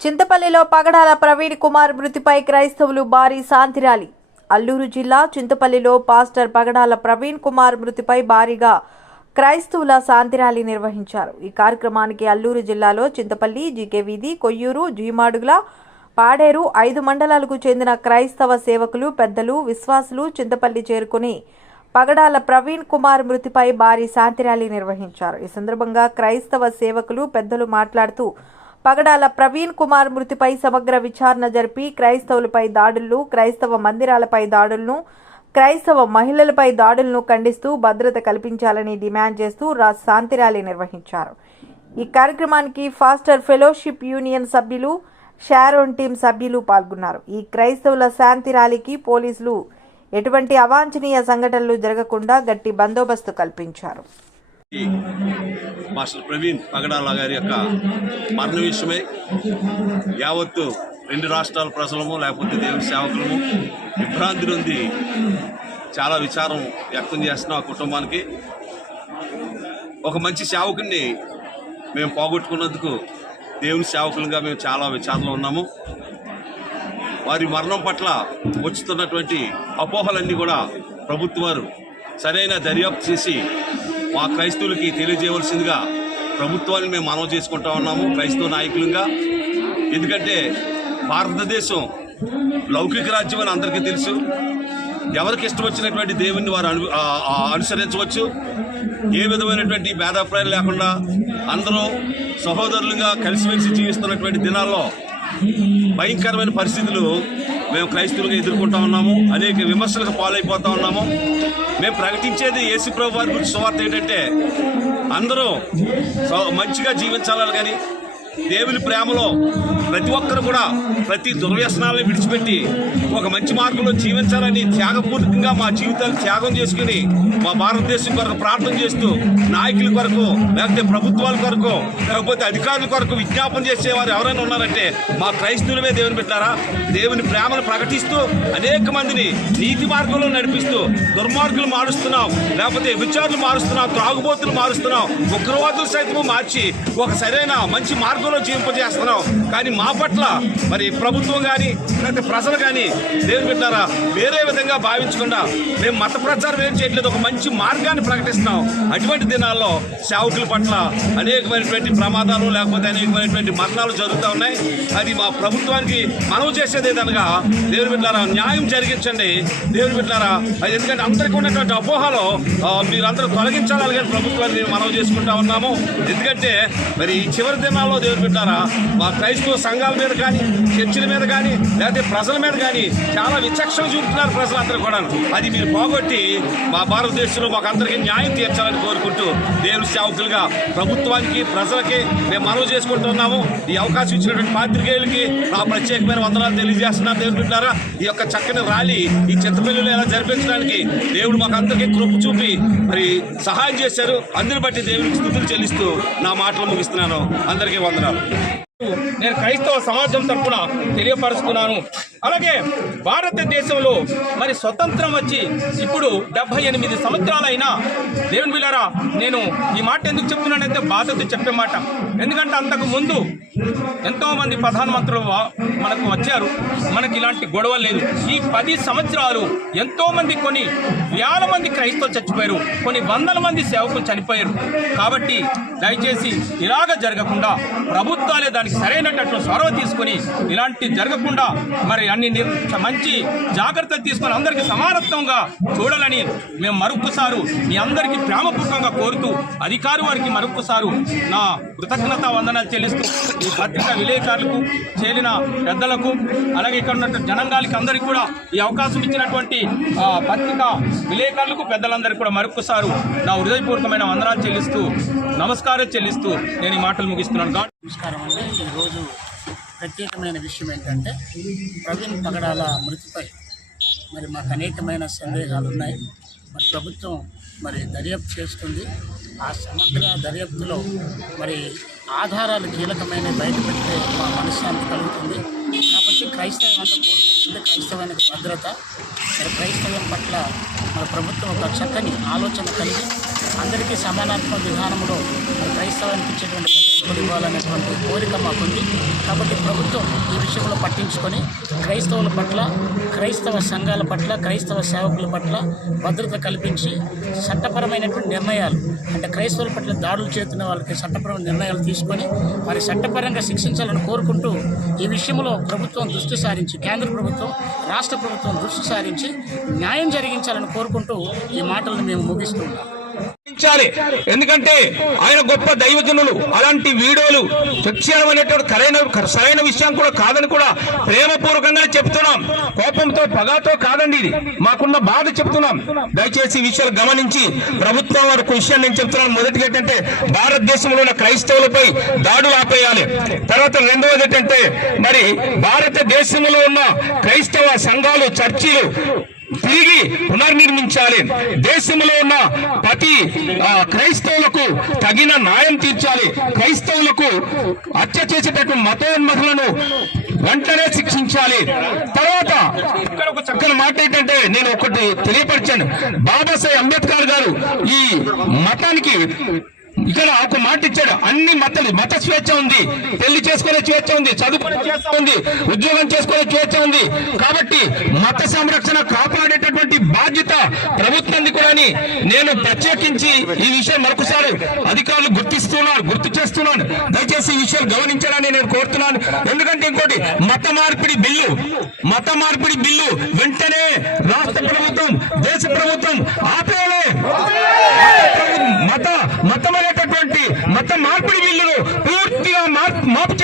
చింతపల్లిలో పగడాల ప్రవీణ్ కుమార్ మృతిపై క్రైస్తవులు భారీ శాంతి ర్యాలీ. అల్లూరు జిల్లా చింతపల్లిలో పాస్టర్ పగడాల ప్రవీణ్ కుమార్ మృతిపై భారీగా క్రైస్తవుల శాంతి ర్యాలీ నిర్వహించారు. ఈ కార్యక్రమానికి అల్లూరు జిల్లాలో చింతపల్లి, జీకే వీధి, కొయ్యూరు, జీమాడుగుల, పాడేరు 5 మండలాలకు చెందిన క్రైస్తవ సేవకులు, పెద్దలు, విశ్వాసులు చింతపల్లి చేరుకుని పగడాల ప్రవీణ్ కుమార్ మృతిపై భారీ శాంతి ర్యాలీ నిర్వహించారు. ఈ సందర్భంగా క్రైస్తవ సేవకులు, పెద్దలు మాట్లాడుతూ పగడాల ప్రవీణ్ కుమార్ మృతిపై సమగ్ర విచారణ జరిపి క్రైస్తవులపై దాడులను, క్రైస్తవ మందిరాలపై దాడులను, క్రైస్తవ మహిళలపై దాడులను ఖండిస్తూ భద్రత కల్పించాలని డిమాండ్ చేస్తూ శాంతి ర్యాలీ నిర్వహించారు. ఈ కార్యక్రమానికి ఫాస్టర్ ఫెలోషిప్ యూనియన్ సభ్యులు, షారోన్ టీం సభ్యులు పాల్గొన్నారు. ఈ క్రైస్తవుల శాంతి ర్యాలీకి పోలీసులు ఎటువంటి అవాంఛనీయ సంఘటనలు జరగకుండా గట్టి బందోబస్తు కల్పించారు. మాస్టర్ ప్రవీణ్ పగడాల గారి యొక్క మరణ విషయమై యావత్తు 2 రాష్ట్రాల ప్రజలము లేకపోతే దేవుని సేవకులము విభ్రాంతి నుండి చాలా విచారం వ్యక్తం చేస్తున్నాం. ఆ కుటుంబానికి ఒక మంచి సేవకుడిని మేము పోగొట్టుకున్నందుకు దేవుని సేవకులుగా మేము చాలా విచారణలో ఉన్నాము. వారి మరణం పట్ల వచ్చుతున్నటువంటి అపోహలన్నీ కూడా ప్రభుత్వం వారు సరైన దర్యాప్తు చేసి మా క్రైస్తవులకి తెలియజేయవలసిందిగా ప్రభుత్వాన్ని మేము మనవి చేసుకుంటా ఉన్నాము క్రైస్తవ నాయకులుగా. ఎందుకంటే భారతదేశం లౌకిక రాజ్యం అని అందరికీ తెలుసు. ఎవరికి ఇష్టం వచ్చినటువంటి దేవుణ్ణి వారు అనుసరించవచ్చు. ఏ విధమైనటువంటి భేదాభిప్రాయాలు లేకుండా అందరూ సహోదరులుగా కలిసిమెలిసి జీవిస్తున్నటువంటి దినాల్లో భయంకరమైన పరిస్థితులు మేము క్రైస్తవులుగా ఎదుర్కొంటా ఉన్నాము. అనేక విమర్శలకు పాలైపోతూ ఉన్నాము. మేము ప్రకటించేది యేసుప్రభు వారి గురించి సువార్త ఏంటంటే అందరూ మంచిగా జీవించాలని, కానీ దేవుని ప్రేమలో ప్రతి ఒక్కరు కూడా ప్రతి దుర్వ్యసనాలను విడిచిపెట్టి ఒక మంచి మార్గంలో జీవించాలని త్యాగపూర్వకంగా మా జీవితాలు త్యాగం చేసుకుని మా భారతదేశం కొరకు ప్రార్థన చేస్తూ నాయకుల కొరకు లేకపోతే ప్రభుత్వాల కొరకు లేకపోతే అధికారుల కొరకు విజ్ఞాపన చేసేవారు ఎవరైనా ఉన్నారంటే మా క్రైస్తవులమే దేవుని పెట్టారా. దేవుని ప్రేమను ప్రకటిస్తూ అనేక మందిని నీతి మార్గంలో నడిపిస్తూ దుర్మార్గులు మారుస్తున్నాం, లేకపోతే విచారులు మారుస్తున్నాం, త్రాగుబోతులు మారుస్తున్నాం, ఉగ్రవాదులు సైతం మార్చి ఒక సరైన మంచి మార్గంలో జీవింపజేస్తున్నాం. కానీ మా పట్ల మరి ప్రభుత్వం కానీ లేకపోతే ప్రజలు కానీ దేవుని పెట్టారా వేరే విధంగా భావించకుండా మేము మత ప్రచారం ఏం చేయట్లేదు, ఒక మంచి మార్గాన్ని ప్రకటిస్తున్నాం. అటువంటి దినాల్లో సేవకుల పట్ల అనేకమైనటువంటి ప్రమాదాలు లేకపోతే అనేకమైనటువంటి మరణాలు జరుగుతూ ఉన్నాయి. అది మా ప్రభుత్వానికి మనవి చేసేది ఏదనగా దేవుని పెట్టారా న్యాయం జరిగించండి. దేవుని పెట్టారా అది ఎందుకంటే అందరికీ ఉన్నటువంటి అపోహలు మీరందరూ తొలగించాలని కానీ ప్రభుత్వాన్ని మనవి చేసుకుంటా ఉన్నాము. ఎందుకంటే మరి ఈ చివరి దినాల్లో దేవుని పెట్టారా మా క్రైస్తవ సంఘాల మీద కానీ చర్చిల మీద కానీ లేకపోతే ప్రజల మీద కానీ చాలా విచక్షణ చూపుతున్నారు ప్రజలందరూ కూడా. అది మీరు పోగొట్టి మా భారతదేశంలో మాకు అందరికీ న్యాయం తీర్చాలని కోరుకుంటూ దేవుని సేవకులుగా ప్రభుత్వానికి ప్రజలకి మేము మనవి చేసుకుంటున్నాము. ఈ అవకాశం ఇచ్చినటువంటి పాత్రికేయులకి నా ప్రత్యేకమైన వందనాలు తెలియజేస్తున్నారు. దేవుని బిడ్డలారా ఈ యొక్క చక్కని ర్యాలీ ఈ చింతపల్లిలో ఎలా జరిపించడానికి దేవుడు మాకు అందరికీ కృప చూపి మరి సహాయం చేశారు. అందుని బట్టి దేవునికి స్తుతులు చెల్లిస్తూ నా మాటలు ముగిస్తున్నాను. అందరికీ వందనాలు. నేను క్రైస్తవ సమాజం తరఫున తెలియపరుస్తున్నాను. అలాగే భారతదేశంలో మరి స్వతంత్రం వచ్చి ఇప్పుడు 78 సంవత్సరాలైనా దేవుని బిడ్డలారా నేను ఈ మాట ఎందుకు చెప్తున్నానంటే బాధతో చెప్పే మాట. ఎందుకంటే అంతకు ముందు ఎంతోమంది ప్రధానమంత్రులు మనకు వచ్చారు, మనకి ఇలాంటి గొడవ లేదు. ఈ 10 సంవత్సరాలు ఎంతోమంది కొన్ని వేల మంది క్రైస్తవులు చచ్చిపోయారు, కొన్ని వందల మంది సేవకులు చనిపోయారు. కాబట్టి దయచేసి ఇలాగ జరగకుండా ప్రభుత్వాలే దానికి సరైనటువంటి చొరవ తీసుకొని ఇలాంటి జరగకుండా మరి అన్ని మంచి జాగ్రత్తలు తీసుకొని అందరికీ సమానత్వంగా చూడాలని మేము మరొకసారి మీ అందరికీ ప్రేమపూర్వకంగా కోరుతూ అధికారి వారికి మరొకసారి నా కృతజ్ఞత వందనాలు చెల్లిస్తూ ఈ పత్రికా విలేకరులకు, చేరిన పెద్దలకు, అలాగే ఇక్కడ ఉన్న జనాంగాలకి అందరికీ కూడా ఈ అవకాశం ఇచ్చినటువంటి పత్రికా విలేకరులకు, పెద్దలందరికీ కూడా మరొకసారి నా హృదయపూర్వకమైన వందనాలు చెల్లిస్తూ నమస్కారం చెల్లిస్తూ నేను ఈ మాటలు ముగిస్తున్నాను. నమస్కారం అండి. ఈరోజు ప్రత్యేకమైన విషయం ఏంటంటే ప్రవీణ్ పగడాల మృతిపై మరి మాకు అనేకమైన సందేహాలు ఉన్నాయి. మరి ప్రభుత్వం మరి దర్యాప్తు చేస్తుంది. ఆ సమగ్ర దర్యాప్తులో మరి ఆధారాలు కీలకమైన బయటపెడితే మా మనశ్శాంతి కలుగుతుంది. కాబట్టి క్రైస్తవం అంతా కోరుకుంటుంది క్రైస్తవానికి భద్రత. మరి క్రైస్తవం పట్ల మన ప్రభుత్వం ఒక చక్కని ఆలోచన కలిగి అందరికీ సమానాత్మక విధానంలో మరి క్రైస్తవానికి ఇచ్చేటువంటి పద్ధతులు ఇవ్వాలనేటువంటి కోరిక మాకుంది. కాబట్టి ప్రభుత్వం ఈ విషయంలో పట్టించుకొని క్రైస్తవుల పట్ల, క్రైస్తవ సంఘాల పట్ల, క్రైస్తవ సేవకుల పట్ల భద్రత కల్పించి చట్టపరమైనటువంటి నిర్ణయాలు, అంటే క్రైస్తవుల పట్ల దాడులు చేస్తున్న వాళ్ళకి చట్టపరమైన నిర్ణయాలు తీసుకొని మరి చట్టపరంగా శిక్షించాలని కోరుకుంటూ ఈ విషయంలో ప్రభుత్వం దృష్టి సారించి, కేంద్ర ప్రభుత్వం, రాష్ట్ర ప్రభుత్వం దృష్టి సారించి న్యాయం జరిగించాలని కోరుకుంటూ ఈ మాటలను మేము ముగిస్తున్నాం. ఎందుకంటే ఆయన గొప్ప దైవజనులు. అలాంటి వీడియోలు చెక్ చేయడం అనేటువంటి సరైన విషయం కూడా కాదని కూడా ప్రేమపూర్వకంగానే చెప్తున్నాం. కోపంతో, పగాతో కాదండి, ఇది మాకున్న బాధ చెప్తున్నాం. దయచేసి ఈ విషయాలు గమనించి ప్రభుత్వం వరకు విషయాన్ని నేను చెప్తున్నాను. మొదటిగా ఏంటంటే భారతదేశంలో ఉన్న క్రైస్తవులపై దాడులు ఆపేయాలి. తర్వాత రెండవది ఏంటంటే మరి భారతదేశంలో ఉన్న క్రైస్తవ సంఘాలు, చర్చిలు తిరిగి పునర్నిర్మించాలి. దేశంలో ఉన్న ప్రతి క్రైస్తవులకు తగిన న్యాయం తీర్చాలి. క్రైస్తవులకు హత్య చేసేటటువంటి మతోన్మతులను వెంటనే శిక్షించాలి. తర్వాత ఇక్కడ ఒక చక్కని మాట ఏంటంటే నేను ఒకటి తెలియపరిచాను. బాబాసాహెబ్ అంబేద్కర్ గారు ఈ మతానికి ఇక్కడ ఒక మాట ఇచ్చాడు. అన్ని మత స్వేచ్ఛ ఉంది, పెళ్లి చేసుకునే స్వేచ్ఛ ఉంది, చదువుకునే స్వేచ్ఛ ఉంది, ఉద్యోగం చేసుకునే స్వేచ్ఛ ఉంది. కాబట్టి మత సంరక్షణ కాపాడేటటువంటి బాధ్యత ప్రభుత్వాన్ని కూడా నేను ప్రత్యేకించి ఈ విషయం మరొకసారి అధికారులు గుర్తు చేస్తున్నాను. దయచేసి ఈ విషయాలు గమనించాలని నేను కోరుతున్నాను. ఎందుకంటే ఇంకోటి, మత మార్పిడి బిల్లు వెంటనే రాష్ట్ర ప్రభుత్వం, దేశ ప్రభుత్వం ఆపేయాలి. మత మార్పిడి బిల్లును పూర్తిగా మాపు